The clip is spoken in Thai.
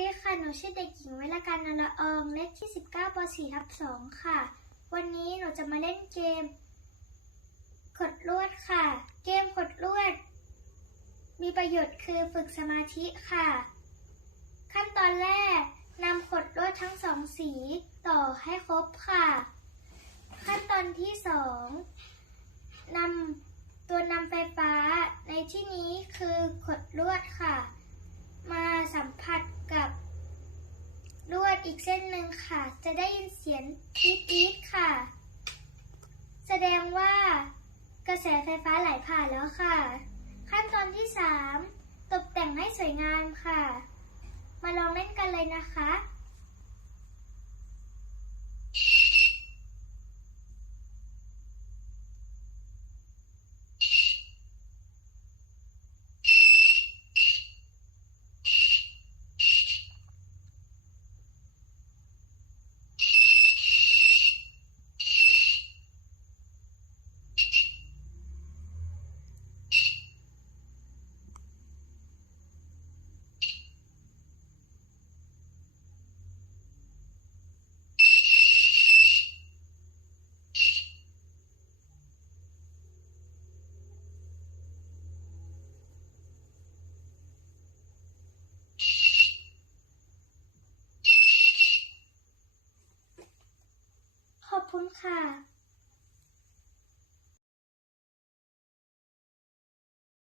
ดีค่ะ หนูชื่อเด็กหญิงเวลาการนละอองเลขที่ 19ป .4 ทับ2ค่ะ วันนี้หนูจะมาเล่นเกม ขดลวดค่ะ เกมขดลวด มีประโยชน์คือฝึกสมาธิค่ะ ขั้นตอนแรกนำขดลวดทั้งสองสีต่อให้ครบค่ะ ขั้นตอนที่สองนำตัวนำไฟฟ้าในที่นี้คือขดลวดค่ะ มาสัมผัส ดอีกเส้นหนึ่งค่ะ จะได้ยินเสียงอีดอีดค่ะ แสดงว่ากระแสไฟฟ้าไหลผ่านแล้วค่ะ ขั้นตอนที่สามตกแต่งให้สวยงามค่ะ มาลองเล่นกันเลยนะคะ ขอบคุณค่ะ